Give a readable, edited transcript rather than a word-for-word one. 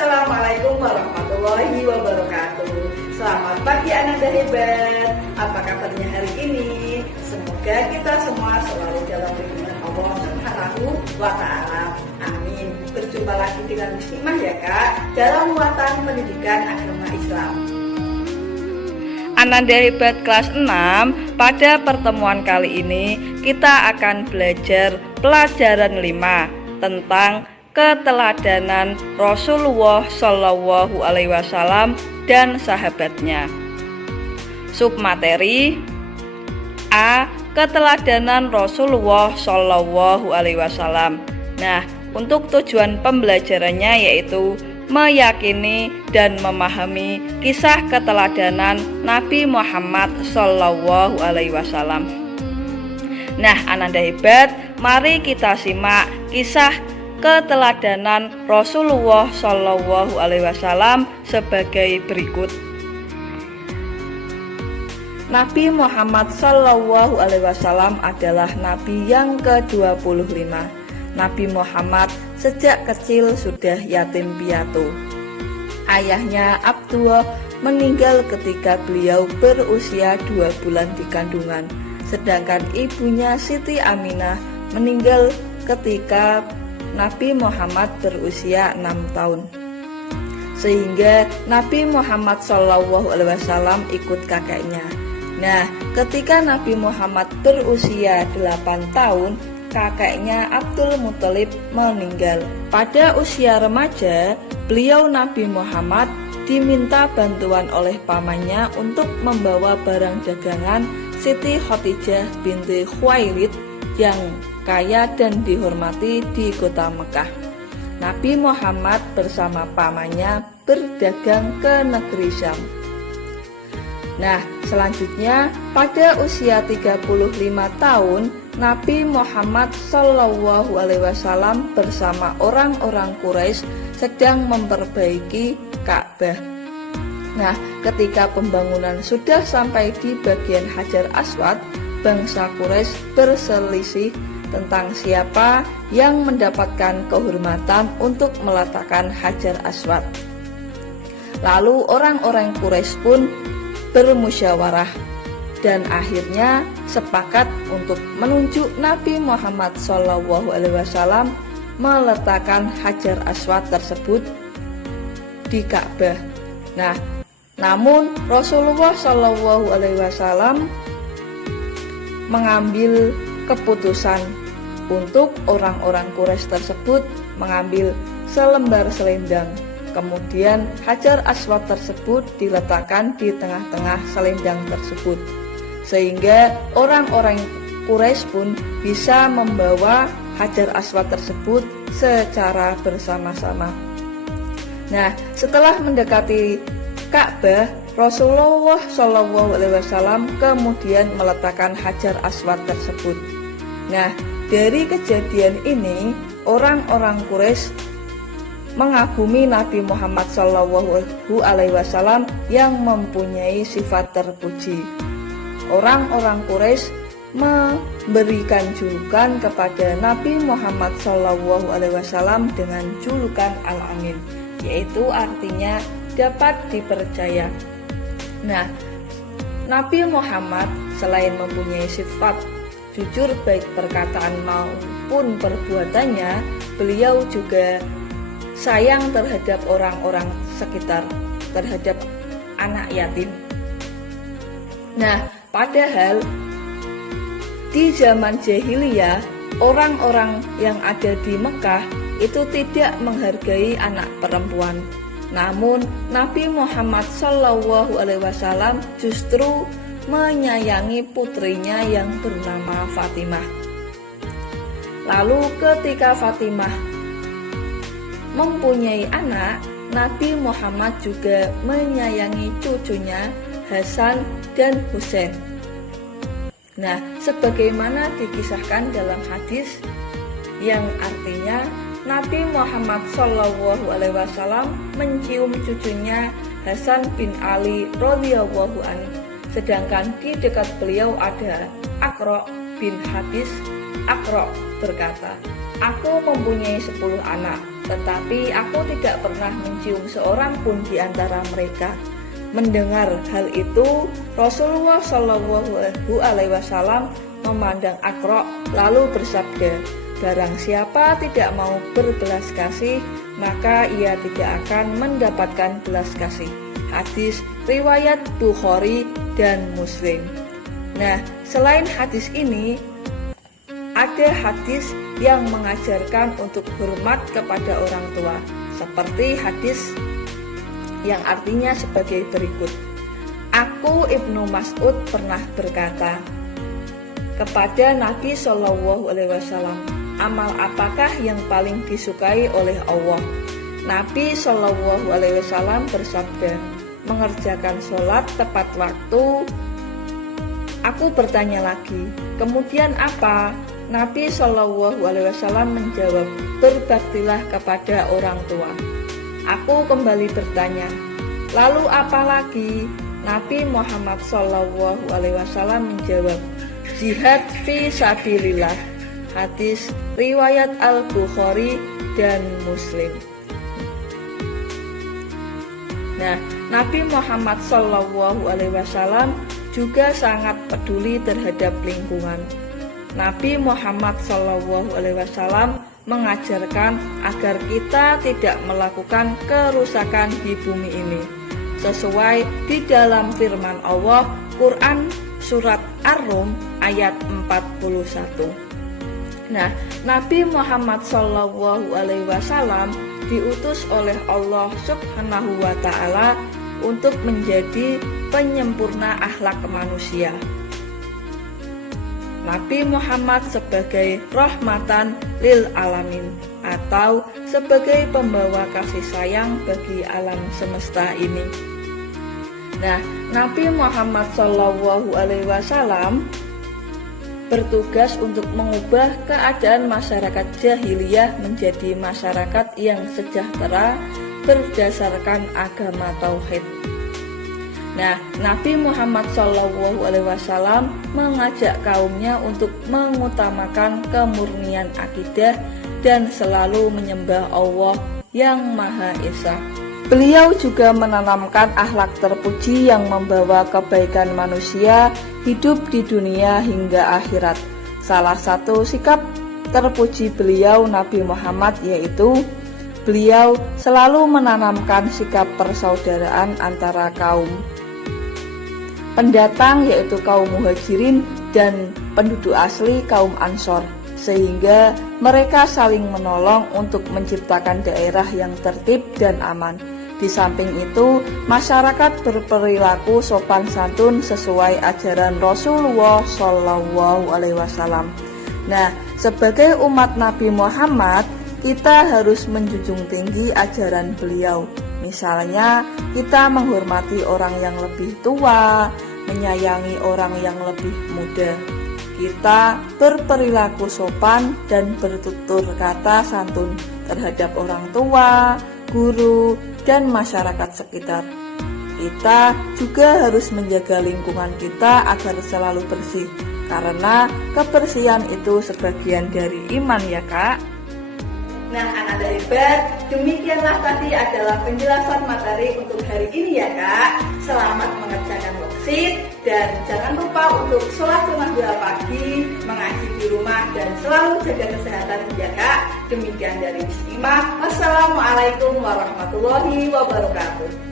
Assalamualaikum warahmatullahi wabarakatuh. Selamat pagi Ananda hebat. Apa kabarnya hari ini? Semoga kita semua selalu dalam lindungan Allah Subhanahu wa Ta'ala. Amin. Berjumpa lagi dengan Muslimah ya Kak, dalam muatan pendidikan agama Islam. Ananda hebat kelas 6. Pada pertemuan kali ini kita akan belajar pelajaran 5 tentang keteladanan Rasulullah Shallallahu Alaihi Wasallam dan sahabatnya. Submateri A. Keteladanan Rasulullah Shallallahu Alaihi Wasallam. Nah, untuk tujuan pembelajarannya yaitu meyakini dan memahami kisah keteladanan Nabi Muhammad Shallallahu Alaihi Wasallam. Nah, Ananda hebat, mari kita simak kisah keteladanan Rasulullah Shallallahu Alaihi Wasallam sebagai berikut. Nabi Muhammad Shallallahu Alaihi Wasallam adalah Nabi yang ke-25. Nabi Muhammad sejak kecil sudah yatim piatu. Ayahnya Abdullah meninggal ketika beliau berusia 2 bulan di kandungan, sedangkan ibunya Siti Aminah meninggal ketika Nabi Muhammad berusia 6 tahun. Sehingga Nabi Muhammad SAW ikut kakeknya. Nah, ketika Nabi Muhammad berusia 8 tahun, kakeknya Abdul Muthalib meninggal. Pada usia remaja, beliau Nabi Muhammad diminta bantuan oleh pamannya untuk membawa barang dagangan Siti Khadijah binti Khuwailid yang kaya dan dihormati di kota Mekah. Nabi Muhammad bersama pamannya berdagang ke negeri Syam. Nah, selanjutnya pada usia 35 tahun, Nabi Muhammad Shallallahu Alaihi Wasallam bersama orang-orang Quraisy sedang memperbaiki Ka'bah. Nah, ketika pembangunan sudah sampai di bagian Hajar Aswad, bangsa Quraisy berselisih tentang siapa yang mendapatkan kehormatan untuk meletakkan Hajar Aswad. Lalu orang-orang Quraisy pun bermusyawarah dan akhirnya sepakat untuk menunjuk Nabi Muhammad SAW meletakkan Hajar Aswad tersebut di Ka'bah. Nah, namun Rasulullah SAW mengambil keputusan untuk orang-orang Quraisy tersebut mengambil selembar selendang. Kemudian Hajar Aswad tersebut diletakkan di tengah-tengah selendang tersebut, sehingga orang-orang Quraisy pun bisa membawa Hajar Aswad tersebut secara bersama-sama. Nah, setelah mendekati Ka'bah, Rasulullah SAW kemudian meletakkan Hajar Aswad tersebut. Nah, dari kejadian ini orang-orang Quraisy mengagumi Nabi Muhammad SAW yang mempunyai sifat terpuji. Orang-orang Quraisy memberikan julukan kepada Nabi Muhammad SAW dengan julukan Al-Amin, yaitu artinya dapat dipercaya. Nah, Nabi Muhammad selain mempunyai sifat jujur baik perkataan maupun perbuatannya, beliau juga sayang terhadap orang-orang sekitar, terhadap anak yatim. Nah, padahal di zaman jahiliyah, orang-orang yang ada di Mekah itu tidak menghargai anak perempuan. Namun Nabi Muhammad SAW justru menyayangi putrinya yang bernama Fatimah. Lalu ketika Fatimah mempunyai anak, Nabi Muhammad juga menyayangi cucunya Hasan dan Husain. Nah, sebagaimana dikisahkan dalam hadis yang artinya Nabi Muhammad SAW mencium cucunya Hasan bin Ali radhiyallahu anhu, sedangkan di dekat beliau ada Aqra bin Habis. Aqra berkata, "Aku mempunyai 10 anak, tetapi aku tidak pernah mencium seorang pun di antara mereka. Mendengar hal itu, Rasulullah Shallallahu Alaihi Wasallam memandang Aqra lalu bersabda, barang siapa tidak mau berbelas kasih, maka ia tidak akan mendapatkan belas kasih. Hadis riwayat Bukhari dan Muslim. Nah, selain hadis ini, ada hadis yang mengajarkan untuk hormat kepada orang tua, seperti hadis yang artinya sebagai berikut. Aku Ibnu Mas'ud pernah berkata kepada Nabi Shallallahu Alaihi Wasallam, amal apakah yang paling disukai oleh Allah? Nabi Shallallahu Alaihi Wasallam bersabda, mengerjakan sholat tepat waktu. Aku bertanya lagi, kemudian apa? Nabi Shallallahu Alaihi Wasallam menjawab, berbaktilah kepada orang tua. Aku kembali bertanya, lalu apa lagi? Nabi Muhammad Shallallahu Alaihi Wasallam menjawab, jihad fi sabilillah. Hadis riwayat Al-Bukhari dan Muslim. Nah, Nabi Muhammad Shallallahu Alaihi Wasallam juga sangat peduli terhadap lingkungan. Nabi Muhammad Shallallahu Alaihi Wasallam mengajarkan agar kita tidak melakukan kerusakan di bumi ini, sesuai di dalam firman Allah Quran surat Ar-Rum ayat 41. Nah, Nabi Muhammad Shallallahu Alaihi Wasallam diutus oleh Allah Subhanahu wa Ta'ala untuk menjadi penyempurna akhlak manusia. Nabi Muhammad sebagai rahmatan lil alamin atau sebagai pembawa kasih sayang bagi alam semesta ini. Nah, Nabi Muhammad Shallallahu Alaihi Wasallam bertugas untuk mengubah keadaan masyarakat jahiliyah menjadi masyarakat yang sejahtera berdasarkan agama tauhid. Nah, Nabi Muhammad Shallallahu Alaihi Wasallam mengajak kaumnya untuk mengutamakan kemurnian akidah dan selalu menyembah Allah yang Maha Esa. Beliau juga menanamkan akhlak terpuji yang membawa kebaikan manusia hidup di dunia hingga akhirat. Salah satu sikap terpuji beliau Nabi Muhammad yaitu beliau selalu menanamkan sikap persaudaraan antara kaum pendatang yaitu kaum muhajirin dan penduduk asli kaum Ansor, sehingga mereka saling menolong untuk menciptakan daerah yang tertib dan aman. Di samping itu, masyarakat berperilaku sopan santun sesuai ajaran Rasulullah Shallallahu Alaihi Wasallam. Nah, sebagai umat Nabi Muhammad, kita harus menjunjung tinggi ajaran beliau. Misalnya, kita menghormati orang yang lebih tua, menyayangi orang yang lebih muda. Kita berperilaku sopan dan bertutur kata santun terhadap orang tua, guru, dan masyarakat sekitar. Kita juga harus menjaga lingkungan kita agar selalu bersih, karena kebersihan itu sebagian dari iman ya Kak. Nah, anak hebat, demikianlah tadi adalah penjelasan materi untuk hari ini ya Kak. Selamat mengerjakan worksheet dan jangan lupa untuk sholat sunnah 2 pagi, mengaji di rumah dan selalu jaga kesehatan ya Kak. Demikian dari Muslimah. Wassalamualaikum warahmatullahi wabarakatuh.